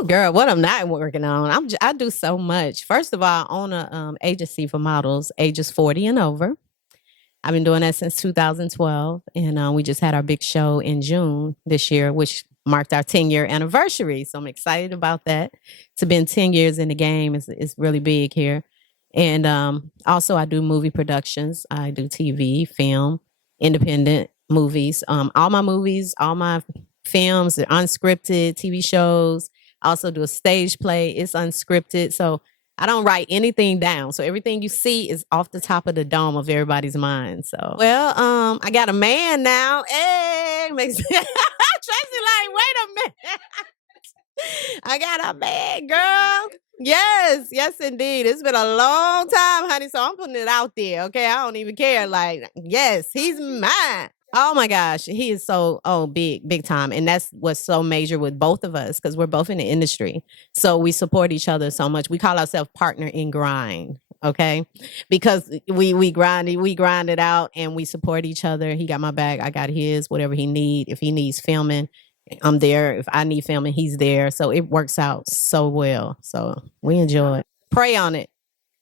Oh, girl, what I'm not working on. I do so much. First of all, I own a agency for models ages 40 and over. I've been doing that since 2012, and we just had our big show in June this year, which marked our 10-year anniversary. So I'm excited about that. It's been 10 years in the game. It's really big here. And also, I do movie productions. I do TV, film, independent movies. All my movies, all my films, they're unscripted TV shows. I also do a stage play. It's unscripted. So I don't write anything down. So everything you see is off the top of the dome of everybody's mind. So, well, I got a man now. Hey, makes Tracy like, wait a minute. I got a man, girl. Yes, yes, indeed. It's been a long time, honey. So I'm putting it out there. Okay. I don't even care. Like, yes, he's mine. Oh my gosh, he is so big time, and that's what's so major with both of us because we're both in the industry, so we support each other so much. We call ourselves partner in grind, okay? Because we grind it out, and we support each other. He got my back, I got his. Whatever he need, if he needs filming, I'm there. If I need filming, he's there. So it works out so well. So we enjoy it. Pray on it.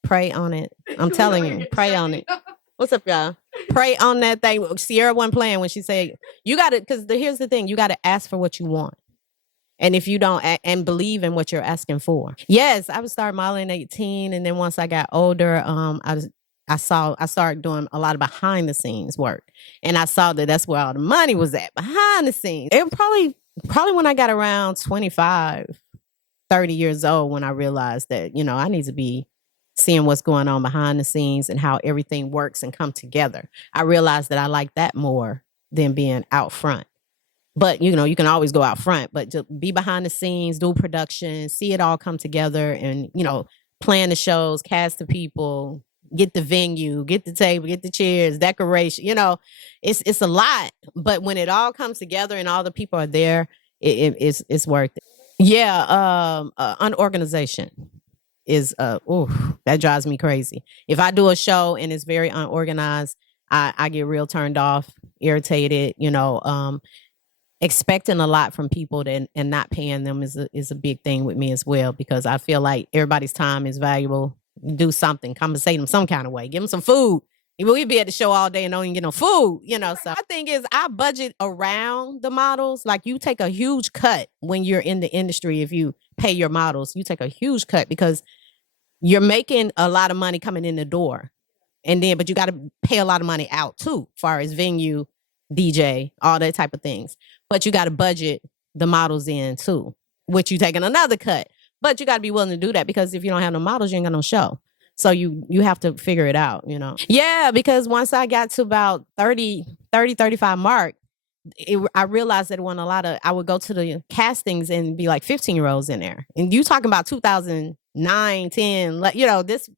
Pray on it. I'm telling you, pray on it. What's up, y'all? Pray on that thing. Sierra wasn't playing when she said, you got to, because here's the thing, you got to ask for what you want. And if you don't, and believe in what you're asking for. Yes, I was started modeling at 18. And then once I got older, I started doing a lot of behind the scenes work. And I saw that that's where all the money was at, behind the scenes. It probably when I got around 25, 30 years old, when I realized that, I need to be seeing what's going on behind the scenes and how everything works and come together. I realized that I like that more than being out front. But, you can always go out front, but to be behind the scenes, do production, see it all come together and, plan the shows, cast the people, get the venue, get the table, get the chairs, decoration, it's a lot. But when it all comes together and all the people are there, it's worth it. Yeah. Unorganization is that drives me crazy. If I do a show and it's very unorganized, I get real turned off, irritated, expecting a lot from people and not paying them is a big thing with me as well, because I feel like everybody's time is valuable. Do something, compensate them some kind of way, give them some food. We'd be at the show all day and don't even get no food, So my thing is I budget around the models. Like you take a huge cut when you're in the industry. If you pay your models, you take a huge cut because you're making a lot of money coming in the door. But you got to pay a lot of money out too, as far as venue, DJ, all that type of things. But you got to budget the models in too, which you taking another cut. But you got to be willing to do that, because if you don't have no models, you ain't got no show. So you have to figure it out, Yeah, because once I got to about 35 mark, I realized that when I would go to the castings and be like 15-year-olds in there. And you talking about 2009, 10, this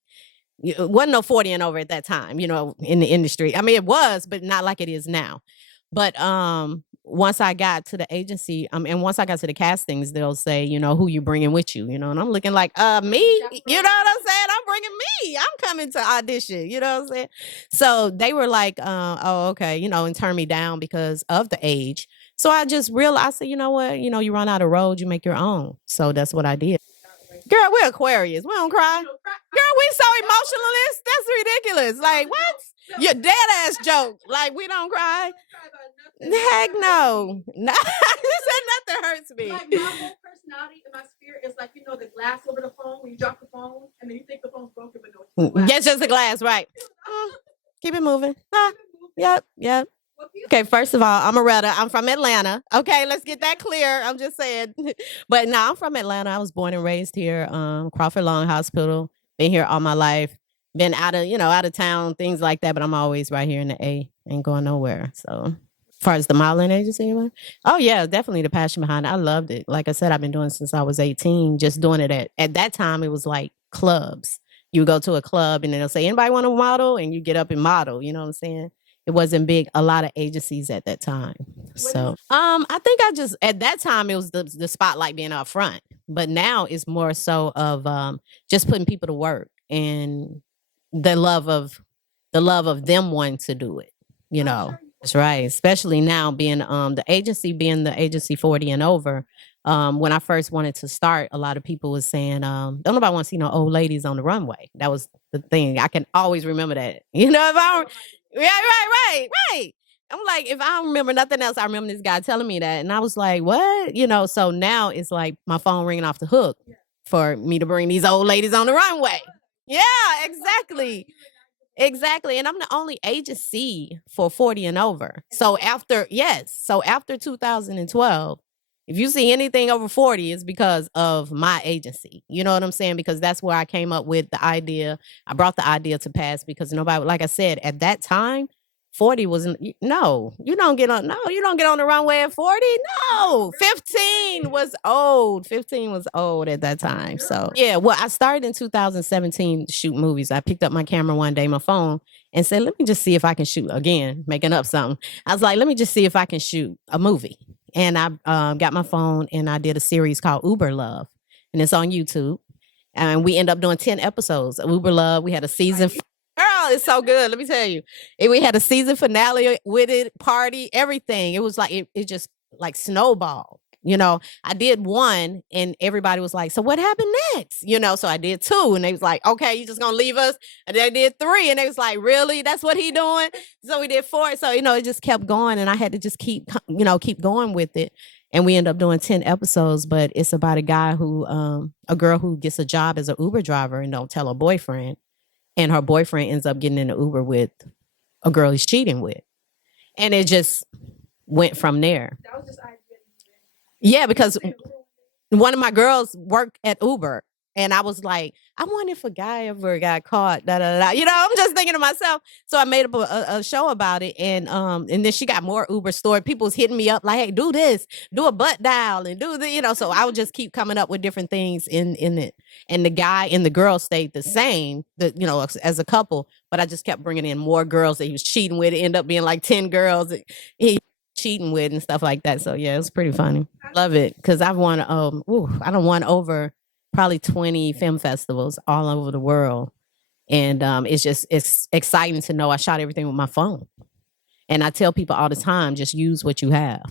wasn't no 40 and over at that time, in the industry. I mean, it was, but not like it is now. But once I got to the agency, and once I got to the castings, they'll say, who you bringing with you, and I'm looking like, me, you know what I'm saying? I'm bringing me. I'm coming to audition, you know what I'm saying? So they were like, oh, okay, and turn me down because of the age. So I just realized, I said, you know what? You run out of road, you make your own. So that's what I did. Girl, we're Aquarius. We don't cry. Girl, we so emotionalist. That's ridiculous. Like, what? Your dead ass joke. Like, we don't cry. Heck no. You said nothing hurts me. Like, my whole personality and my spirit is like, the glass over the phone when you drop the phone and then you think the phone's broken, but no, it's glass. Yes, just the glass, right. Keep it moving. Yep. Okay, first of all, I'm Aretta. I'm from Atlanta. Okay, let's get that clear. I'm just saying. But no, I'm from Atlanta. I was born and raised here, Crawford Long Hospital. Been here all my life. Been out of town, things like that. But I'm always right here in the A. Ain't going nowhere. So as far as the modeling agency, oh yeah, definitely the passion behind it. I loved it. Like I said, I've been doing it since I was 18. Just doing it at that time, it was like clubs. You go to a club and then they'll say, anybody want to model? And you get up and model. You know what I'm saying? It wasn't big, a lot of agencies at that time. So I think at that time it was the spotlight being up front. But now it's more so of just putting people to work and the love of them wanting to do it, That's right. Especially now being the agency 40 and over. when I first wanted to start, a lot of people was saying, don't nobody want to see no old ladies on the runway. That was the thing. I can always remember that. You know, if I right. I'm like, if I don't remember nothing else, I remember this guy telling me that. And I was like, what? You know, so now it's like my phone ringing off the hook for me to bring these old ladies on the runway. Yeah, exactly. Exactly. And I'm the only agency for 40 and over. So after 2012, if you see anything over 40, it's because of my agency. You know what I'm saying? Because that's where I came up with the idea. I brought the idea to pass because nobody, like I said, at that time, 40 wasn't, no, you don't get on the runway at 40. No, 15 was old. 15 was old at that time. So yeah, well, I started in 2017 to shoot movies. I picked up my camera one day, my phone, and said, let me just see if I can shoot again, making up something. I was like, let me just see if I can shoot a movie. And I got my phone and I did a series called Uber Love, and it's on YouTube. And we end up doing 10 episodes of Uber Love. We had a season. Girl, it's so good. Let me tell you. We had a season finale with it, party, everything. It was like, it just like snowballed. You know, I did one and everybody was like, so what happened next? You know, so I did two and they was like, okay, you just gonna leave us? And I did three and they was like, really? That's what he doing? So we did four. So, you know, it just kept going and I had to just keep going with it. And we end up doing 10 episodes, but it's about a guy who, a girl who gets a job as an Uber driver and don't tell her boyfriend. And her boyfriend ends up getting in an Uber with a girl he's cheating with. And it just went from there. That was just yeah, because one of my girls worked at Uber. And I was like, I wonder if a guy ever got caught. Da, da, da. You know, I'm just thinking to myself. So I made up a show about it. And then she got more Uber story. People was hitting me up like, hey, do this, do a butt dial and do the, you know. So I would just keep coming up with different things in it. And the guy and the girl stayed the same, you know, as a couple. But I just kept bringing in more girls that he was cheating with. It ended up being like 10 girls that he cheating with and stuff like that. So yeah, it was pretty funny. Love it because I've won. I don't won over probably 20 film festivals all over the world. And it's exciting to know I shot everything with my phone. And I tell people all the time, just use what you have.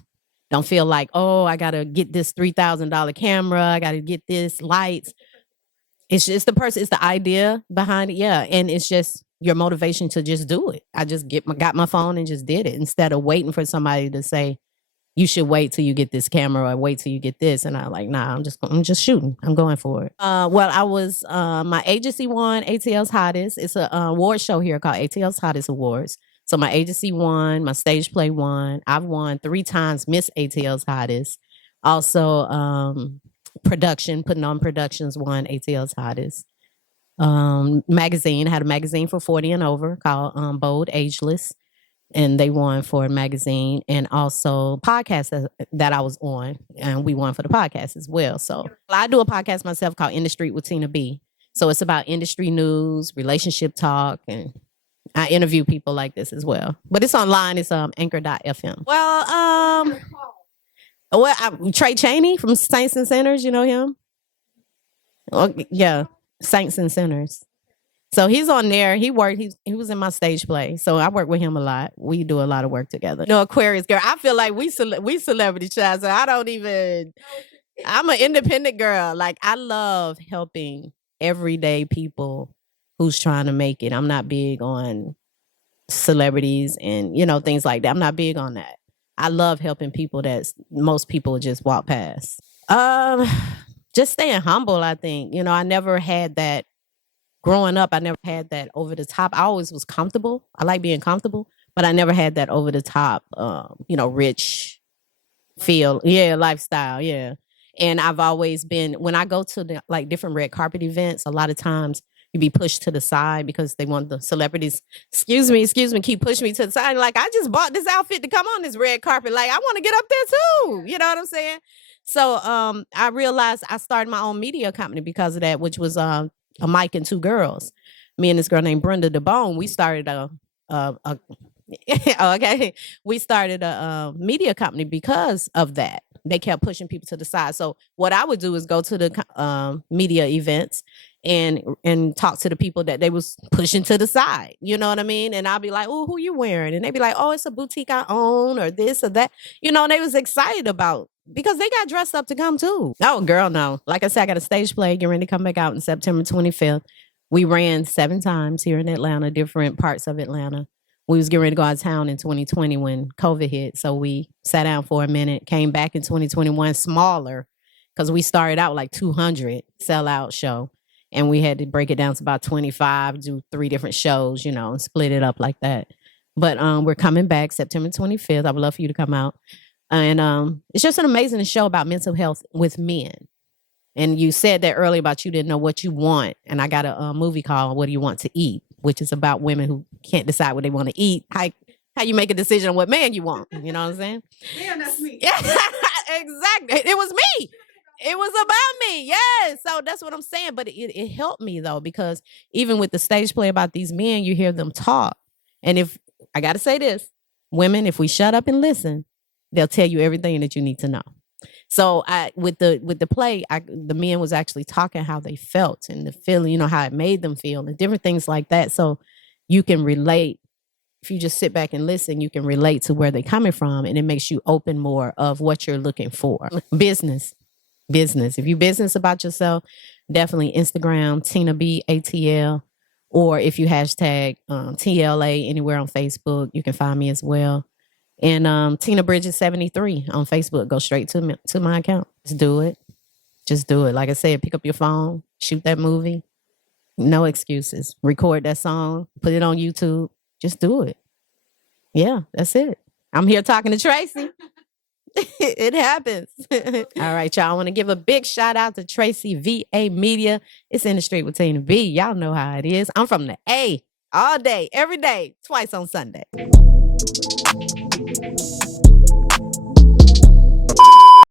Don't feel like, oh, I got to get this $3,000 camera. I got to get this lights. It's just it's the idea behind it. Yeah. And it's just your motivation to just do it. I just got my phone and just did it instead of waiting for somebody to say, you should wait till you get this camera or wait till you get this. And I'm like, nah, I'm just shooting. I'm going for it. Well, I was, my agency won ATL's Hottest. It's an award show here called ATL's Hottest Awards. So my agency won, my stage play won. I've won 3 times Miss ATL's Hottest. Also, putting on productions won ATL's Hottest. Magazine, had a magazine for 40 and over called Bold Ageless. And they won for a magazine, and also podcasts that I was on, and we won for the podcast as well. So I do a podcast myself called In the Street with Tina B. So it's about industry news, relationship talk, and I interview people like this as well. But it's online. It's anchor.fm. Well, Trey Chaney from Saints and Sinners. You know him? Yeah, Saints and Sinners. So he's on there. He was in my stage play. So I work with him a lot. We do a lot of work together. You know, Aquarius girl. I feel like we celebrity child. So I'm an independent girl. Like I love helping everyday people who's trying to make it. I'm not big on celebrities and, you know, things like that. I'm not big on that. I love helping people that most people just walk past. Just staying humble, I think. You know, I never had that. Growing up, I never had that over the top. I always was comfortable. I like being comfortable, but I never had that over the top, rich feel. Yeah, lifestyle. Yeah. And I've always been, when I go to the like different red carpet events, a lot of times you be pushed to the side because they want the celebrities, excuse me, keep pushing me to the side. Like, I just bought this outfit to come on this red carpet. Like, I want to get up there too. You know what I'm saying? So I realized I started my own media company because of that, which was a mic and 2 girls. Me and this girl named Brenda DeBone, we started we started a media company because of that. They kept pushing people to the side. So what I would do is go to the media events and talk to the people that they was pushing to the side. You know what I mean? And I'll be like, oh, who you wearing? And they'd be like, oh, it's a boutique I own or this or that. You know, and they was excited about because they got dressed up to come too. Oh, girl, no. Like I said, I got a stage play getting ready to come back out on September 25th. We ran 7 times here in Atlanta, different parts of Atlanta. We was getting ready to go out of town in 2020 when COVID hit. So we sat down for a minute, came back in 2021 smaller because we started out like 200 sellout show. And we had to break it down to about 25, do 3 different shows, you know, and split it up like that. But we're coming back September 25th. I would love for you to come out. And it's just an amazing show about mental health with men. And you said that earlier about you didn't know what you want. And I got a movie called What Do You Want to Eat, which is about women who can't decide what they want to eat. How you make a decision on what man you want. You know what I'm saying? Damn, that's me. Yeah, exactly. It was me. It was about me. Yes. So that's what I'm saying. But it helped me though, because even with the stage play about these men, you hear them talk. And if I got to say this, women, if we shut up and listen, they'll tell you everything that you need to know. So with the play, the men was actually talking how they felt and the feeling, you know, how it made them feel and different things like that. So you can relate. If you just sit back and listen, you can relate to where they're coming from, and it makes you open more of what you're looking for. Business. If you business about yourself, definitely Instagram, Tina B ATL, or if you hashtag TLA anywhere on Facebook, you can find me as well. And Tina Bridges 73 on Facebook. Go straight to my account. Just do it. Like I said, pick up your phone, shoot that movie. No excuses. Record that song, put it on YouTube. Just do it. Yeah, that's it. I'm here talking to Tracy. It happens. All right, y'all. I want to give a big shout out to TracyVAMedia. It's in the street with Tina B. Y'all know how it is. I'm from the A all day, every day, twice on Sunday.